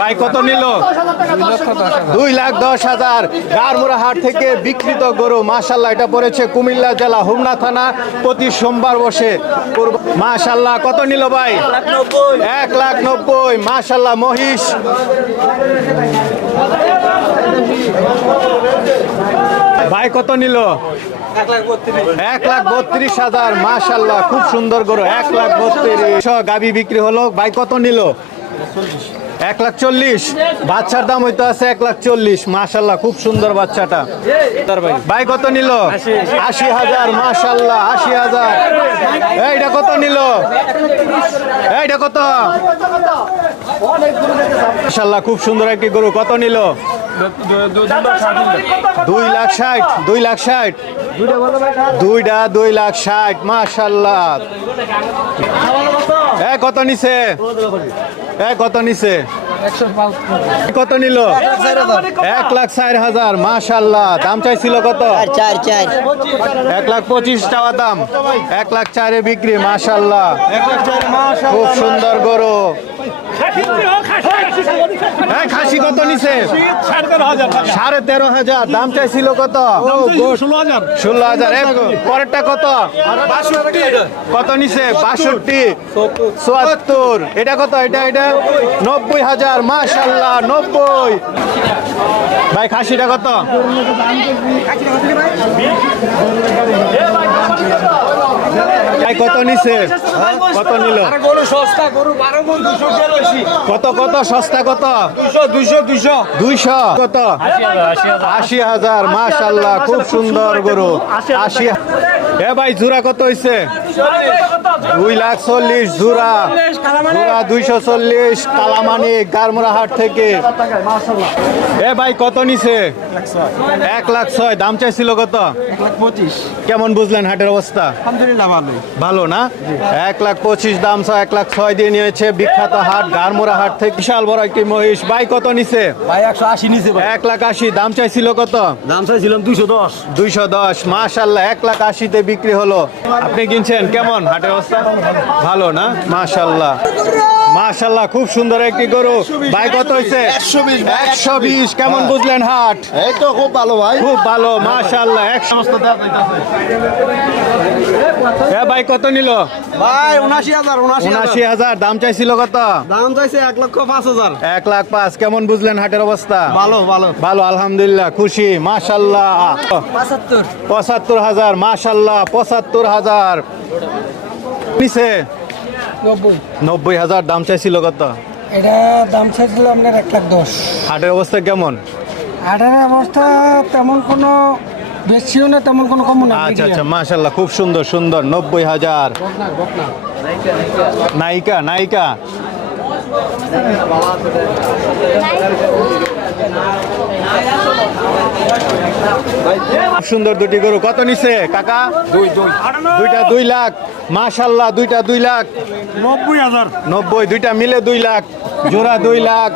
ভাই, কত নিল? দুই লাখ দশ হাজার। গারমুরা হাট থেকে বিকৃত গরু, মাশাল্লাহ, এটা পড়েছে কুমিল্লা জেলা, হুমনা থানা, প্রতি সোমবার বসে। মাশাল্লাহ, কত নিল ভাই? এক লাখ নব্বই, মাশাল্লাহ, মহিষ। ভাই, কত নিল? এক লাখ বত্রিশ হাজার, মাশাল্লাহ, খুব সুন্দর গরু, এক লাখ বত্রিশ। গাবি বিক্রি হলো, ভাই, কত নিল? এক লাখ চল্লিশ। বাচ্চার দাম হইতো আছে এক লাখ চল্লিশ। মাশাল্লাহ খুব সুন্দর বাচ্চাটা। ভাই, কত নিল? আশি হাজার মাশাল্লাহ আশি হাজার। এইটা কত নিল? এইটা কত? মাশাল্লাহ খুব সুন্দর একটি গরু। কত নিল? দুই লাখ ষাট, দুই লাখ ষাট। দুইটা দুই লাখ ষাট মাশাল্লাহ। এ কত নিছে? এ কত নিছে? কত নিল? এক লাখ চার হাজার মাশাল্লাহ। দাম চাইছিল কত? চার চার এক লাখ পঁচিশ টাকা দাম। এক লাখ চারে বিক্রি মাশাল্লাহ। খুব সুন্দর গরু। এই খাসি কত নিছে? সাড়ে তেরো হাজার। দাম চাইছিল কত? ষোলো হাজার। পরেরটা কত? কত নিছে? বাষট্টি। চুয়াত্তর। এটা কত? এটা এটা? নব্বই হাজার। মাশাল্লাহ, নব্বই। ভাই, খাসিটা কত? ভাই কত নিছে? কত নিল? গরু সস্তা গরু বারো দুশো বেশি। কত কত? সস্তা কত? দুশো দুইশো? কত? আশি হাজার মাশাল্লাহ খুব সুন্দর গরু। আশি এ ভাই জুরা কত হইছে? দুই লাখ চল্লিশ জুরা জুরা দুইশো চল্লিশ কালামানি গারমুরাহাট থেকে। এ ভাই কত নিছে? এক লাখ ছয়। দাম চাইছিল কত? কেমন বুঝলেন হাটের অবস্থা? আলহামদুলিল্লাহ ভালোই। ভালো না? এক লাখ পঁচিশ দাম ছয় এক লাখ ছয় দিয়ে নিয়েছে বিখ্যাত হাট গারমুরা হাট থেকে। বিশাল বড় একটি মহিষ। ভাই কত নিছে? ভাই একশো আশি নিচে এক লাখ আশি। দাম চাইছিল কত? দাম চাইছিলাম দুইশো দশ। দুইশো দশ। মাশাল্লাহ এক লাখ আশিতে বিক্রি হলো। আপনি কিনছেন? কেমন হাটের অবস্থা? ভালো না? মাশাল্লাহ মাশাল্লাহ খুব সুন্দর একটি গরু। ভাই কত হয়েছে? একশো বিশ কেমন বুঝলেন হাট? এই তো খুব ভালো ভাই। খুব ভালো মাশাল্লাহ এক সমস্ত হ্যাঁ ভাই কত নিল? ভাই উনাশি হাজার উনাশি হাজার। দাম চাইছিল কত? দাম চাইছে এক লক্ষ পাঁচ হাজার। এক লাখ পাঁচ কেমন বুঝলেন হাটের অবস্থা? ভালো ভালো। ভালো আলহামদুলিল্লাহ খুশি মাশাল্লাহ পঁচাত্তর। পঁচাত্তর হাজার মাশাল্লাহ পঁচাত্তর হাজার। নব্বই। নব্বই হাজার দাম চাইছিল কত? এটা দাম চাইছিল আপনার এক লাখ দশ। হাটের অবস্থা কেমন? হাটের অবস্থা তেমন কোনো বেশিও না তেমন কোনো কম না আচ্ছা আচ্ছা মাশাল্লাহ খুব সুন্দর সুন্দর নব্বই হাজার। নায়িকা নায়িকা। সুন্দর দুটি গরু। কত নিছে কাকা? দুই দুইটা দুই লাখ। মাশাল্লাহ দুইটা দুই লাখ। নব্বই হাজার। নব্বই দুইটা মিলে দুই লাখ। জোড়া দুই লাখ।